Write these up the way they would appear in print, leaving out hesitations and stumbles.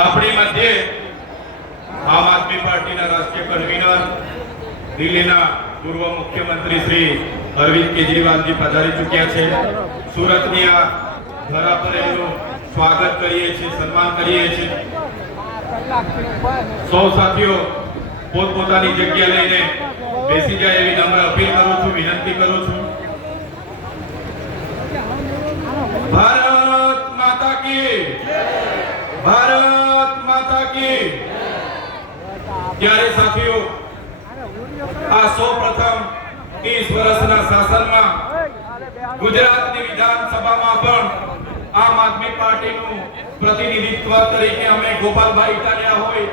આપણી મધ્યે આમ આદમી પાર્ટીના રાષ્ટ્રીય કન્વીનર દિલ્હીના પૂર્વ મુખ્યમંત્રી શ્રી અરવિંદ કેજરીવાલજી પધારી ચૂક્યા છે। સુરતની આ ધરા પર એમનું સ્વાગત કરીએ છીએ, સન્માન કરીએ છીએ। સૌ સાથીઓ પોતપોતાની જગ્યા લઈને બેસી જાય એવી નમ્ર અપીલ કરું છું, વિનંતી કરું છું। ભારત માતા કી જય, ભારત માતા કી। ત્યારે સાથીઓ આ સૌપ્રથમ 30 વર્ષના શાસનમાં ગુજરાતની વિધાનસભામાં પણ આમ આદમી પાર્ટીનું પ્રતિનિધિત્વ તરીકે અમે ગોપાલભાઈ ઇટાલિયા હોય,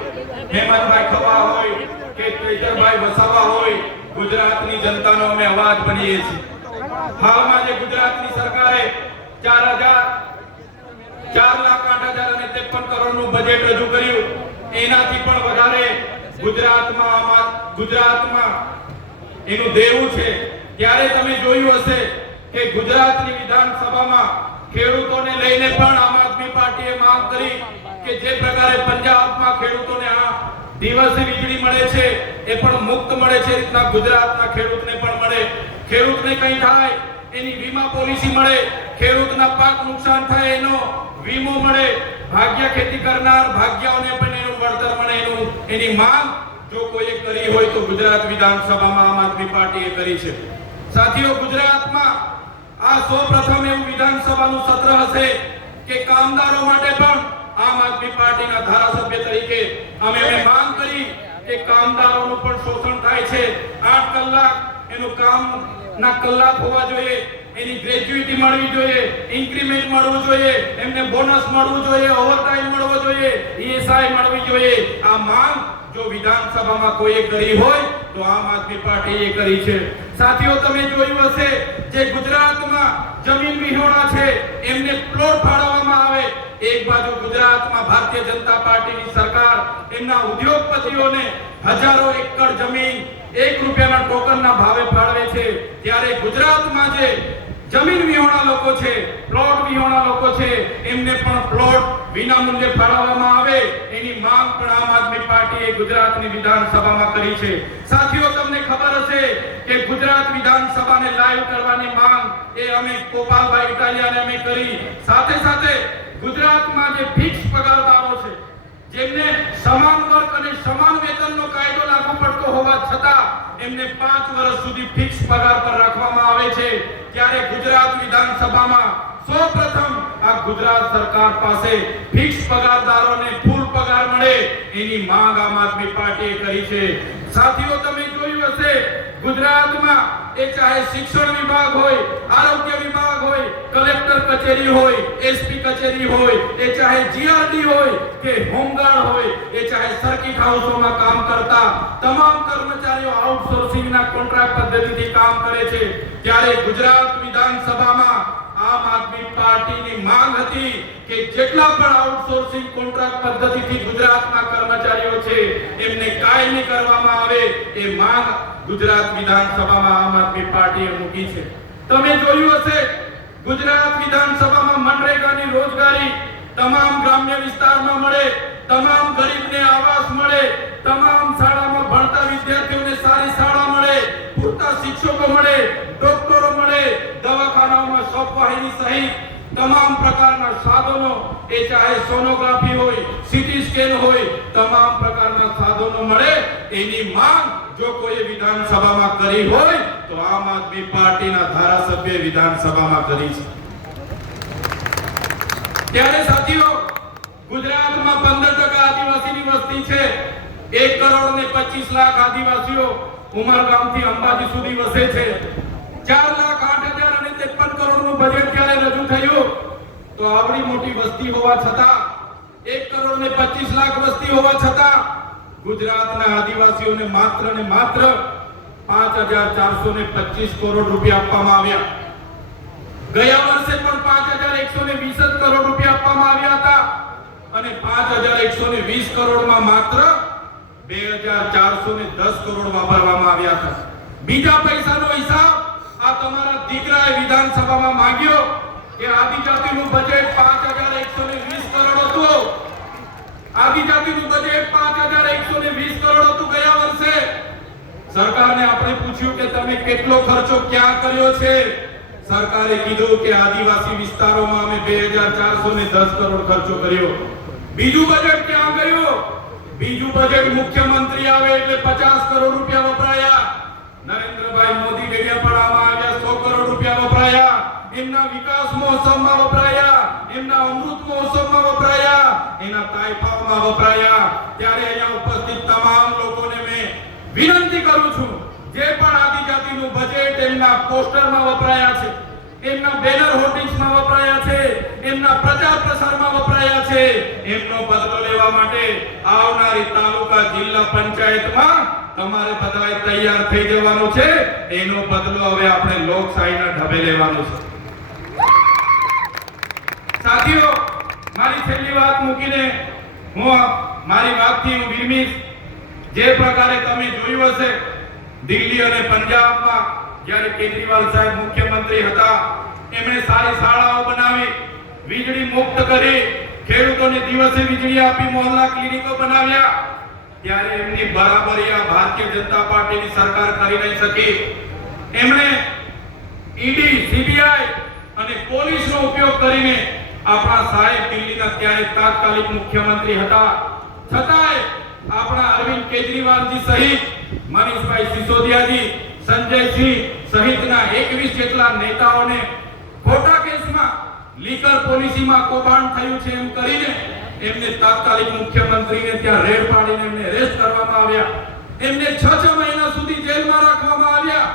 હેમંતભાઈ ખવા હોય કે તેજરભાઈ વસાવા હોય, ગુજરાતની જનતાનો અમે અવાજ બનીએ છીએ। હાલમાં જે ગુજરાતની સરકારે 4,08,053 કરોડનું બજેટ રજૂ કર્યું, એનાથી પણ વધારે ગુજરાતમાં એનું દેવું છે। ત્યારે તમે જોયું હશે કે ગુજરાતની વિધાનસભામાં ખેડૂતોને લઈને પણ આમ આદમી પાર્ટીએ માંગ કરી કે જે પ્રકારે પંજાબમાં ખેડૂતોને આ દિવસે વીજળી મળે છે એ પણ મુક્ત મળે છે, રીતના ગુજરાતના ખેડૂતને પણ મળે। ખેડૂતને કંઈ થાય એની વીમા પોલિસી મળે, ખેડૂતના પાક નુકસાન થાય એનો વીમો મળે, ભાગ્ય ખેતી કરનાર ભાગ્યાઓને પણ એનું વળતર મળે, એની માંગ જો કોઈએ કરી હોય તો ગુજરાત વિધાનસભામાં આમ આદમી પાર્ટીએ કરી છે। સાથીઓ ગુજરાતમાં આ સૌપ્રથમ એવું વિધાનસભાનું સત્ર હશે કે કામદારો માટે પણ આમ આદમી પાર્ટીના ધારાસભ્ય તરીકે અમે માંગ કરી કે કામદારોનું પણ શોષણ થાય છે। 8 કલાક એનું કામના કલાક હોવા જોઈએ, એની ગ્રેજ્યુઇટી મળવી જોઈએ, ઇન્ક્રીમેન્ટ મળવું જોઈએ, એમને બોનસ મળવું જોઈએ, ઓવરટાઈમ મળવો જોઈએ, ઈએસઆઈ મળવી જોઈએ। આ માંગ જો વિધાનસભામાં કોઈએ કરી હોય તો આમ આદમી પાર્ટીએ કરી છે। સાથીઓ તમે જોયું હશે જે ગુજરાતમાં જમીન વિહોણા છે એમને પ્લોટ ફાળવવામાં આવે, એક બાજુ ગુજરાતમાં ભારતીય જનતા પાર્ટીની સરકાર એમના ઉદ્યોગપતિઓને હજારો એકર જમીન 1 રૂપિયાના ટોકનના ભાવે ફાળવે છે, ત્યારે ગુજરાતમાં જે જમીન વિહોણા લોકો છે, પ્લોટ વિહોણા લોકો છે, એમને પણ પ્લોટ વિના મૂલ્યે ફાળવવામાં આવે એની માંગ પણ આમ આદમી પાર્ટીએ ગુજરાતની વિધાનસભામાં કરી છે। સાથીઓ તમને ખબર હશે કે ગુજરાત વિધાનસભાને લાઈવ કરવાની માંગ એ અમે ગોપાલભાઈ ઇટાલિયાને અમે કરી। સાથે સાથે ગુજરાતમાં જે ફિક્સ પગારદારો છે જેમને સમાન વર્ક અને સમાન વેતનનો કાયદો લાગુ પડતો હોવા છતાં એમને 5 વર્ષ સુધી ફિક્સ પગાર પર રાખવામાં આવે છે, ત્યારે ગુજરાત વિધાનસભામાં સૌપ્રથમ આ ગુજરાત સરકાર પાસે ફિક્સ પગારદારોને ફૂલ પગાર મળે એની માંગ આમ આદમી પાર્ટીએ કરી છે। સાથીઓ તમે જોયું હશે ગુજરાતમાં એ ચાહે શિક્ષણ વિભાગ હોય, આરોગ્ય વિભાગ હોય, કલેક્ટર કચેરી હોય, એસપી કચેરી હોય, એ ચાહે જીઆરડી હોય કે હોમગાર્ડ હોય, એ ચાહે સર્કિટ હાઉસોમાં કામ કરતા તમામ કર્મચારીઓ આઉટસોર્સિંગના કોન્ટ્રાક્ટ પદ્ધતિથી કામ કરે છે। ત્યારે ગુજરાત વિધાનસભામાં આમ આદમી પાર્ટીની માંગ હતી કે જેટલા પણ આઉટસોર્સિંગ કોન્ટ્રાક્ટ પદ્ધતિથી ગુજરાતના કર્મચારીઓ છે એમને કાયમી કરવામાં આવે એ માંગ ગુજરાત વિધાનસભામાં આમ આદમી પાર્ટીએ મૂકી છે। તમે જોયું હશે ગુજરાત વિધાનસભામાં મનરેગાની રોજગારી તમામ ગ્રામ્ય વિસ્તારમાં મળે, તમામ ગરીબને આવાસ મળે, તમામ શાળામાં ભણતા વિદ્યાર્થીઓને સારી શાળા મળે, પૂરતા શિક્ષકો મળે, ડોક્ટરો મળે, દવાખાનાઓમાં શોપવાહિની સહિત તમામ પ્રકારના સાધનો, એ ચાહે સોનોગ્રાફી હોય, સીટી સ્કેન હોય, તમામ પ્રકારના સાધનો મળે એની માંગ જો કોઈ વિધાનસભામાં કરી હોય તો આમ આદમી પાર્ટીના ધારાસભ્ય વિધાનસભામાં કરી છે। ત્યારે સાથીઓ ગુજરાતમાં 15% આદિવાસીની વસ્તી છે, 1,25,00,000 આદિવાસીઓ ઉમરગામથી અંબાજી સુધી વસે છે। 4,08,053 કરોડનું બજેટ જ્યારે રજૂ થયું તો આવડી મોટી વસ્તી હોવા છતાં 1,25,00,000 વસ્તી હોવા છતાં ગુજરાતના આદિવાસીઓને માત્ર ને માત્ર 5,425 કરોડ રૂપિયા આપવામાં આવ્યા। ગયા વર્ષે પણ 5,120 કરોડ રૂપિયા આપવામાં આવ્યા હતા અને 5,120 કરોડમાં માત્ર 2,410 કરોડ વાપરવામાં આવ્યા હતા। બીજા પૈસાનો હિસાબ આ તમારા દીકરાએ વિધાનસભામાં માંગ્યો કે આદિજાતિનું બજેટ 5,120 કરોડ હતું, આદિજાતિનું બજેટ 5120 કરોડ હતું ગયા વર્ષે. સરકારને આપણે પૂછ્યું કે તમે કેટલો ખર્ચો ક્યાં કર્યો છે? સરકારે કીધું કે આદિવાસી વિસ્તારોમાં અમે 2410 કરોડ ખર્ચો કર્યો. બીજું બજેટ ક્યાં ગયું? બીજું બજેટ મુખ્યમંત્રી આવે એટલે 50 કરોડ રૂપિયા વપરાયા. નરેન્દ્રભાઈ મોદી ડેડિયાપાડામાં આવ્યા 100 કરોડ રૂપિયા વપરાયા. એમના વિકાસ મહોત્સવમાં વપરાયા, એમના અમૃત મહોત્સવમાં વપરાયા, એના તાઇફાઓમાં વપરાયા. ત્યારે અહીંયા ઉપસ્થિત તમામ લોકોને મેં વિનંતી કરું છું, જે પણ આદિજાતિનું બજેટ એમના પોસ્ટરમાં વપરાયા છે, એમના બેનર હોર્ડિંગ્સમાં વપરાયા છે, એમના પ્રચાર પ્રસારમાં વપરાયા છે, એમનો બદલો લેવા માટે આવનારી તાલુકા જિલ્લા પંચાયતમાં તમારે બધાએ તૈયાર થઈ જવાનું છે. એનો બદલો હવે આપણે લોકશાહીના ઢબે લેવાનો છે. સાથીઓ, મારી છેલ્લી વાત મૂકીને હું મારી વાતથી હું વિરમીશ. જે પ્રકારે તમે જોયું હશે દિલ્હી અને પંજાબમાં જ્યારે કેજરીવાલ સાહેબ મુખ્યમંત્રી હતા, એમણે સારી શાળાઓ બનાવી, વીજળી મુક્ત કરી, ખેડૂતોને દિવસે વીજળી આપી, મોહલ્લા ક્લિનિકો બનાવ્યા. ત્યારે એમની બરાબરી આ ભારતીય જનતા પાર્ટીની સરકાર કરી નહીં શકી. એમણે ઈડી, સીબીઆઈ અને પોલીસનો ઉપયોગ કરીને આપણા સાહેબ દિલ્હીના ત્યારે તાત્કાલિક મુખ્યમંત્રી હતા, છતાંય આપણા અરવિંદ કેજરીવાલજી સહિત મનીષભાઈ સિસોદિયાજી, સંજયસિંહ સહિતના 21 જેટલા નેતાઓને ખોટા કેસમાં લીકર પોલિસીમાં કૌભાંડ થયું છે એમ કરીને એમને તાત્કાલિક મુખ્યમંત્રીને ત્યાં રેડ પાડીને એમને અરેસ્ટ કરવામાં આવ્યા. એમને 6 મહિના સુધી જેલમાં રાખવામાં આવ્યા.